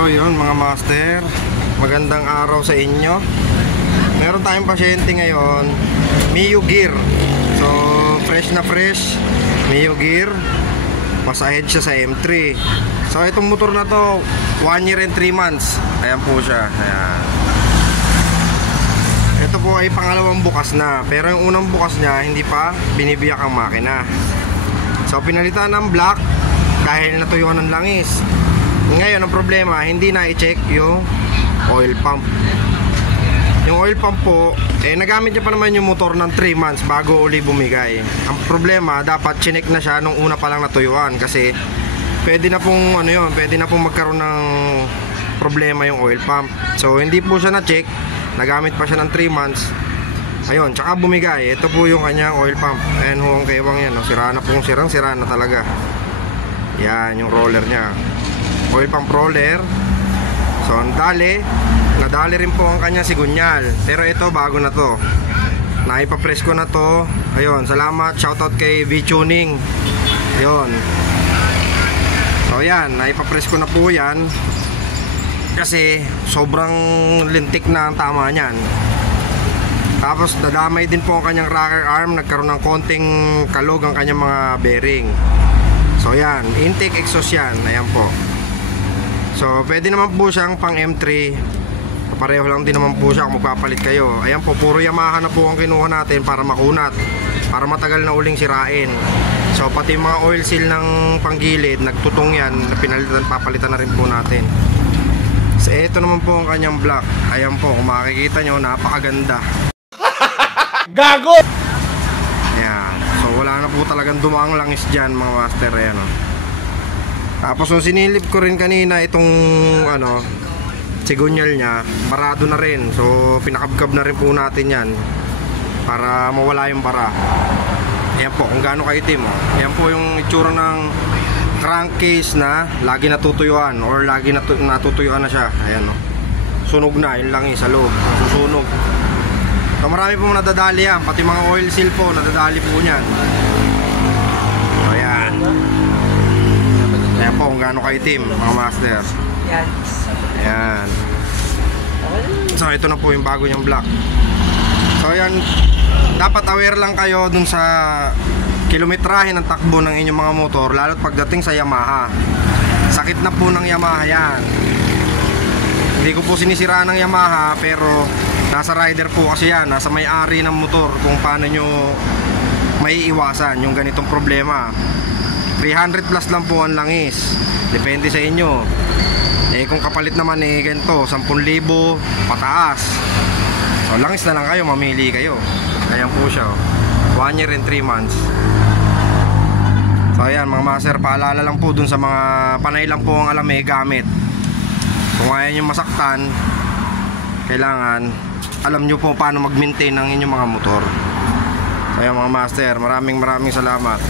So yun mga master, magandang araw sa inyo. Meron tayong pasyente ngayon, Mio Gear. So fresh na fresh, Mio Gear. Mas ahead siya sa M3. So itong motor na to, 1 year and 3 months. Ayan po siya. Ayan. Ito po ay pangalawang bukas na, pero yung unang bukas niya hindi pa binibiyak ang makina. So pinalitan ng black dahil natuyuan ng langis. Ngayon ang problema, hindi na i-check yung oil pump. Yung oil pump po, nagamit niya pa naman yung motor ng 3 months bago uli bumigay. Ang problema, dapat chinek na siya nung una pa lang natuyuan kasi pwede na pong pwede na pong magkaroon ng problema yung oil pump. So hindi po siya na-check, nagamit pa siya ng 3 months. Ayun, tsaka bumigay. Ito po yung kanyang oil pump. Ayan ho ang kewang yan, sira na pong sira na talaga. Yan yung roller niya, oil pump roller. So nadali rin po ang kanyang sigunyal. Pero ito bago na to, naipapress ko na to. Ayun, salamat, shoutout kay V-Tuning. Ayun. So yan, naipapress ko na po yan kasi sobrang lintik na ang tama niyan. Tapos nadamay din po ang kanyang rocker arm, nagkaroon ng konting kalog ang kanyang mga bearing. So yan, intake exhaust yan. Ayan po. So pwede naman po siyang pang M3. Pareho lang din naman po siya kung magpapalit kayo. Ayan po, puro Yamaha na po ang kinuha natin para makunat, para matagal na uling sirain. So pati mga oil seal ng panggilid, nagtutong yan, pinalitan, papalitan na rin po natin. So ito naman po ang kanyang black. Ayan po, kung makikita nyo, napakaganda. Gago! Ayan. So wala na po talagang dumaang langis dyan mga master. Ayan o. Tapos nung sinilip ko rin kanina itong sigunyal niya, barado na rin. So pinakabkab na rin po natin yan para mawala yung bara. Ayan po kung gaano kaitim. Ayan po yung itsura ng crankcase na lagi natutuyuan or lagi natutuyuan na siya. Ayan o. Sunog na, yun lang sa loob, susunog. So marami pong nadadali yan, pati mga oil seal po nadadali po niyan. So ayan. Ayan po kung gaano kaitim mga master. Ayan. So ito na po yung bago niyang black. So ayan, dapat aware lang kayo dun sa kilometrahe ng takbo ng inyong mga motor, lalo't pagdating sa Yamaha. Sakit na po ng Yamaha yan. Hindi ko po sinisiraan ng Yamaha, pero nasa rider po kasi yan, nasa may-ari ng motor kung paano nyo maiiwasan yung ganitong problema. 300 plus lang po ang langis, depende sa inyo. Kung kapalit naman ganito 10,000 pataas. So langis na lang kayo, mamili kayo. Ayan po siya 1 year and 3 months. So ayan mga master, paalala lang po dun sa mga panay lang po ang alam gamit. Kung ayaw nyo masaktan, kailangan alam nyo po paano mag-maintain ng inyong mga motor. So ayan mga master, maraming salamat.